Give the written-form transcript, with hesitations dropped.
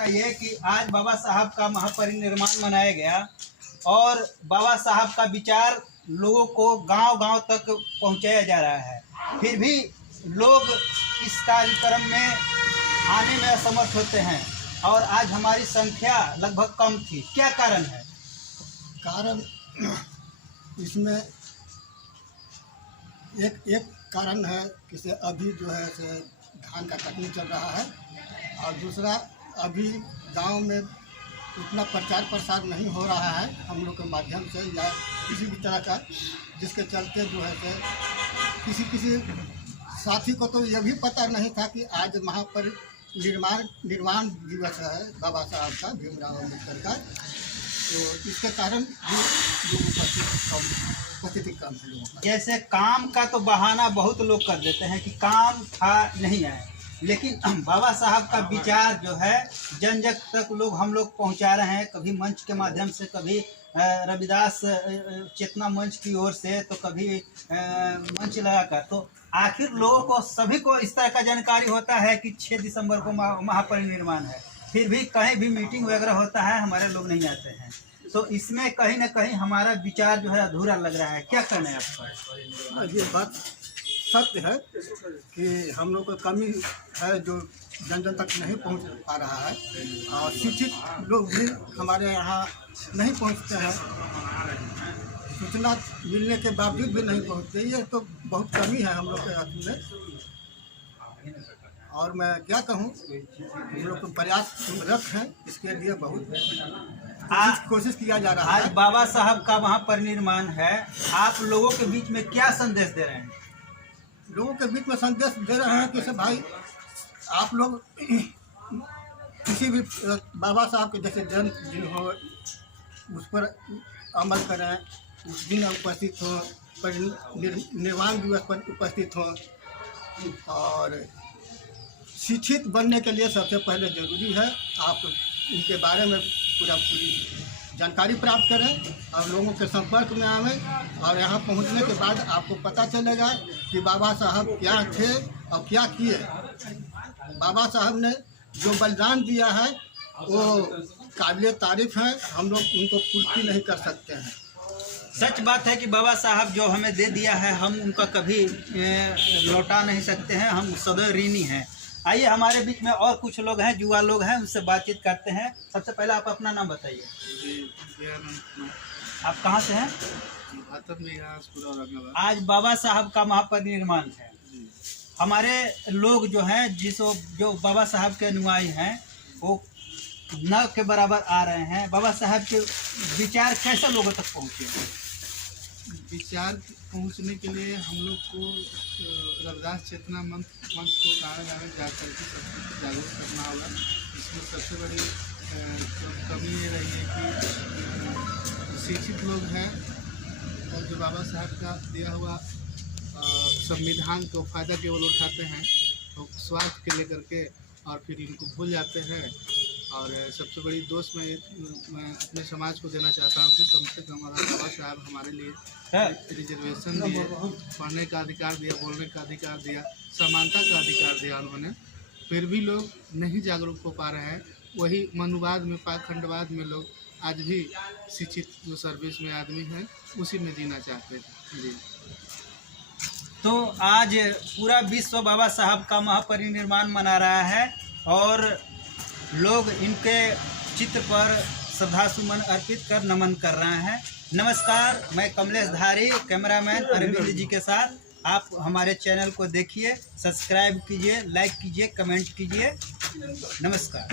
बताइए कि आज बाबा साहब का महापरिनिर्वाण मनाया गया और बाबा साहब का विचार लोगों को गांव-गांव तक पहुंचाया जा रहा है, फिर भी लोग इस कार्यक्रम में आने में असमर्थ होते हैं और आज हमारी संख्या लगभग कम थी। क्या कारण है? कारण इसमें एक कारण है कि से अभी जो है से धान का कटनी चल रहा है और दूसरा अभी गांव में उतना प्रचार प्रसार नहीं हो रहा है हम लोग के माध्यम से या किसी भी तरह का, जिसके चलते जो है से किसी साथी को तो यह भी पता नहीं था कि आज निर्माण दिवस है बाबा साहब का, भीमराव अम्बेडकर का। तो इसके कारण भी लोग उपस्थिति कम है लोगों का। जैसे काम का तो बहाना बहुत लोग कर देते हैं कि काम था नहीं आए, लेकिन बाबा साहब का विचार जो है जन जन तक हम लोग पहुंचा रहे हैं, कभी मंच के माध्यम से, कभी रविदास चेतना मंच की ओर से, तो कभी मंच लगाकर। तो आखिर लोगों को सभी को इस तरह का जानकारी होता है कि 6 दिसंबर को महापरिनिर्वाण है, फिर भी कहीं भी मीटिंग वगैरह होता है हमारे लोग नहीं आते हैं। तो इसमें कहीं ना कहीं हमारा विचार जो है अधूरा लग रहा है। क्या कहना है आपका? ये बात सत्य है कि हम लोग को कमी है जो जन जन तक नहीं पहुंच पा रहा है और शिक्षित लोग भी हमारे यहाँ नहीं पहुंचते हैं, सूचना मिलने के बावजूद भी नहीं पहुंचते। ये तो बहुत कमी है हम लोग के हाथ में। और मैं क्या कहूँ, हम लोग को प्रयासरत हैं, इसके लिए बहुत कोशिश किया जा रहा है। आज बाबा साहब का महापरिनिर्वाण है, आप लोगों के बीच में क्या संदेश दे रहे हैं? लोगों के बीच में संदेश दे रहे हैं कि भाई आप लोग किसी भी बाबा साहब के जैसे जन्म दिन हो उस पर अमल करें, उस दिन उपस्थित हो, परिनिर्वाण दिवस पर उपस्थित हो। और शिक्षित बनने के लिए सबसे पहले ज़रूरी है आप उनके बारे में पूरी जानकारी प्राप्त करें और लोगों के संपर्क में आवें, और यहाँ पहुँचने के बाद आपको पता चलेगा कि बाबा साहब क्या थे और क्या किए। बाबा साहब ने जो बलिदान दिया है वो काबिल तारीफ है, हम लोग उनको पूर्ति नहीं कर सकते हैं। सच बात है कि बाबा साहब जो हमें दे दिया है हम उनका कभी लौटा नहीं सकते हैं, हम सदैव ऋणी हैं। आइए हमारे बीच में और कुछ लोग हैं, युवा लोग हैं, उनसे बातचीत करते हैं। सबसे पहले आप अपना नाम बताइए। आप कहाँ से हैं? आज बाबा साहब का महापरिनिर्वाण है, हमारे लोग जो हैं जो बाबा साहब के अनुयायी हैं वो न के बराबर आ रहे हैं। बाबा साहब के विचार कैसे लोगों तक पहुँचे? विचार पहुंचने के लिए हम लोग को रविदास चेतना मंच को गाँव जा करके सबको जागरूक करना होगा। इसमें सबसे बड़ी कमी ये रही है कि शिक्षित लोग हैं और जो बाबा साहब का दिया हुआ संविधान को फ़ायदा केवल उठाते हैं, तो स्वार्थ के लेकर के और फिर इनको भूल जाते हैं। और सबसे बड़ी दोष मैं अपने समाज को देना चाहता हूँ कि कम से कम हमारा बाबा साहब हमारे लिए रिजर्वेशन दिए, पढ़ने का अधिकार दिया, बोलने का अधिकार दिया, समानता का अधिकार दिया उन्होंने, फिर भी लोग नहीं जागरूक हो पा रहे हैं। वही मनुवाद में, पाखंडवाद में लोग आज भी शिक्षित जो सर्विस में आदमी हैं उसी में जीना चाहते हैं। जी, तो आज पूरा विश्व बाबा साहब का महापरिनिर्वाण मना रहा है और लोग इनके चित्र पर श्रद्धासुमन अर्पित कर नमन कर रहे हैं। नमस्कार, मैं कमलेश धारी, कैमरामैन अरविंद जी के साथ। आप हमारे चैनल को देखिए, सब्सक्राइब कीजिए, लाइक कीजिए, कमेंट कीजिए। नमस्कार।